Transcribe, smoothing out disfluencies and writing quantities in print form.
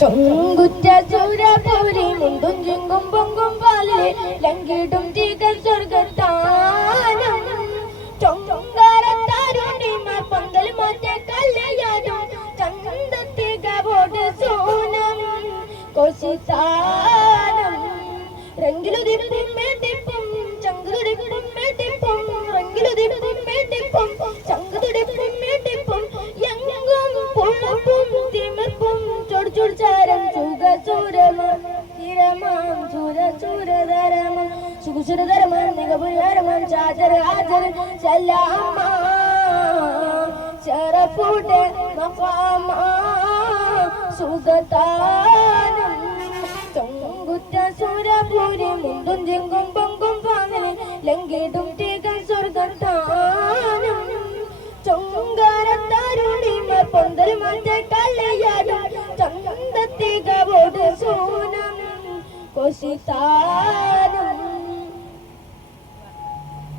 ചൊങ്കുറ്റ ചൂരപൂരി മുന്തും ചിങ്കും പൊങ്കും പാലിൽ ലങ്കിടും തീക സ്വർഗത്താനം ചൊങ്കാരത്താരുണ്ടിമാർ പന്തൽ മാറ്റ കല്യാണം ചന്തത്തികവോട് സോനം കൊശിത്താനം രംഗിലുതിപ്പും മേട്ടിപ്പും ചങ്കുതുടിപ്പും മേട്ടിപ്പും രംഗിലുതിപ്പും മേട്ടിപ്പും ചങ്കുതുടിപ്പും മേട്ടിപ്പും യങ്ങും പൊള്ളപ്പും തിമിർപ്പും ചൊടിച്ചൊടിച്ചാരം ചുക ചൂരമാം തിരമാം ചൂര ചൂരധരമാം സുഖുസുരധരമാം നികപുരമാം ചാചര ആചര സലാമ ചരപ്പൂട്ടെ മഫാമ സുഖതാനം ചൊങ്കുറ്റ സൂരപൂരി മുന്തും ചിങ്കും പൊങ്കും പാലിൽ ലങ്കിടും തീക സ്വർഗത്താനം ചൊങ്കാരത്താരുണ്ടിമാർ പന്തൽ മാറ്റ കല്യാണം ചന്തത്തികവോട് സോനം കൊശിത്താനം